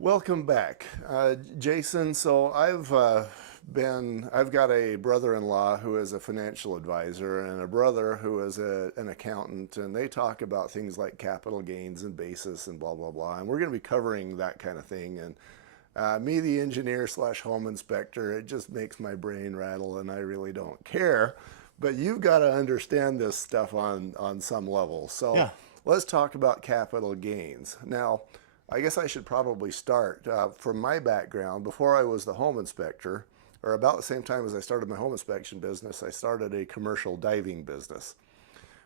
Welcome back, Jason. So I've got a brother-in-law who is a financial advisor and a brother who is an accountant, and they talk about things like capital gains and basis and blah, blah, blah. And we're going to be covering that kind of thing. And me, the engineer slash home inspector, it just makes my brain rattle and I really don't care. But you've got to understand this stuff on some level. So Yeah. let's talk about capital gains. Now, I guess I should probably start from my background. Before I was the home inspector, or about the same time as I started my home inspection business, I started a commercial diving business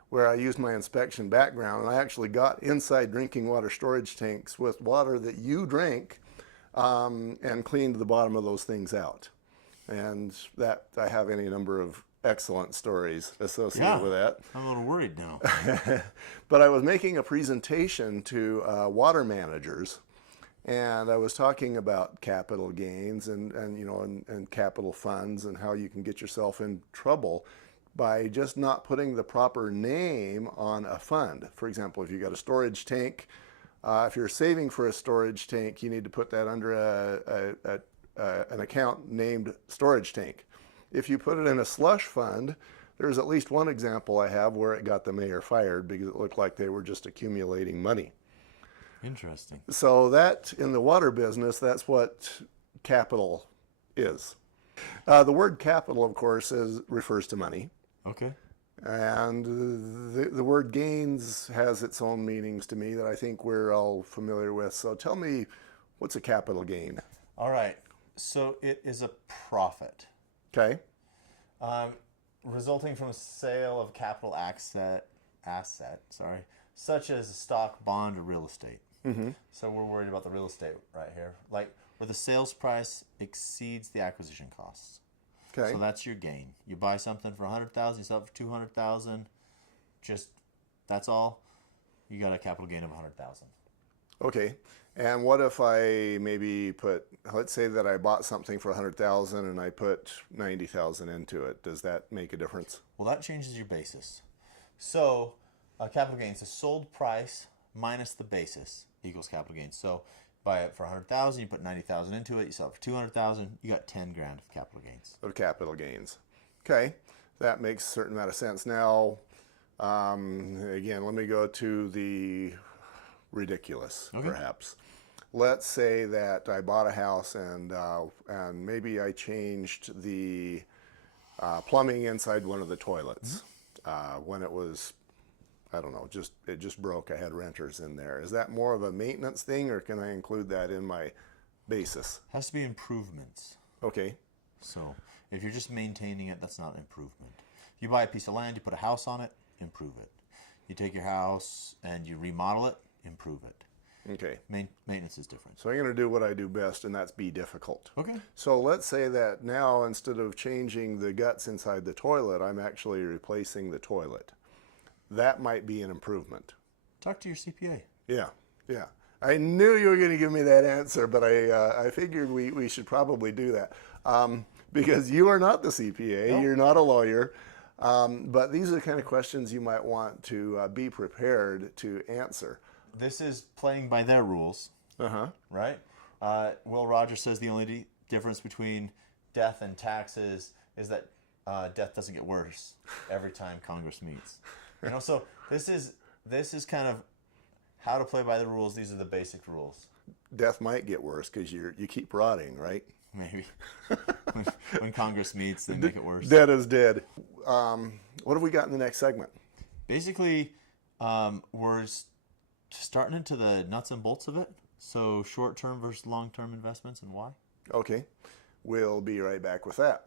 where I used my inspection background and I actually got inside drinking water storage tanks with water that you drink and cleaned the bottom of those things out. And that I have any number of excellent stories associated Yeah. with that. I'm a little worried now. But I was making a presentation to water managers, and I was talking about capital gains and capital funds and how you can get yourself in trouble by just not putting the proper name on a fund. For example, if you got a storage tank, if you're saving for a storage tank, you need to put that under an account named storage tank. If you put it in a slush fund, there's at least one example I have where it got the mayor fired because it looked like they were just accumulating money. Interesting. So that, in the water business, that's what capital is. The word capital, of course, refers to money. Okay. And the word gains has its own meanings to me that I think we're all familiar with. So tell me, what's a capital gain? All right. So it is a profit Okay. resulting from sale of capital asset, such as a stock, bond, or real estate. So we're worried about the real estate right here, like where the sales price exceeds the acquisition costs. Okay. So that's your gain. You buy something for 100,000, you sell it for 200,000. Just that's all. You got a capital gain of 100,000. Okay. And what if I maybe let's say that I bought something for 100,000 and I put 90,000 into it. Does that make a difference? Well, that changes your basis. So, capital gains, the sold price minus the basis equals capital gains. So, buy it for 100,000, you put 90,000 into it, you sell it for 200,000, you got 10 grand of capital gains. Of capital gains. Okay. That makes a certain amount of sense. Now, again, let me go to the ridiculous, Okay. perhaps. Let's say that I bought a house and maybe I changed the plumbing inside one of the toilets when it was, I don't know, it just broke. I had renters in there. Is that more of a maintenance thing, or can I include that in my basis? Has to be improvements. Okay. So, if you're just maintaining it, that's not improvement. You buy a piece of land, you put a house on it, improve it. You take your house and you remodel it, improve it. Okay. Maintenance is different. So I'm going to do what I do best, and that's be difficult. Okay. So let's say that now, instead of changing the guts inside the toilet, I'm actually replacing the toilet. That might be an improvement. Talk to your CPA. Yeah, yeah. I knew you were going to give me that answer, but I figured we should probably do that. Because you are not the CPA, Nope. you're not a lawyer. But these are the kind of questions you might want to be prepared to answer. This is playing by their rules. Uh-huh. Right? Will Rogers says the only difference between death and taxes is that death doesn't get worse every time Congress meets. So this is kind of how to play by the rules. These are the basic rules. Death might get worse because you keep rotting, right? Maybe when Congress meets, they make it worse. Dead is dead. What have we got in the next segment? Basically, we're starting into the nuts and bolts of it. So short-term versus long-term investments and why. Okay, we'll be right back with that.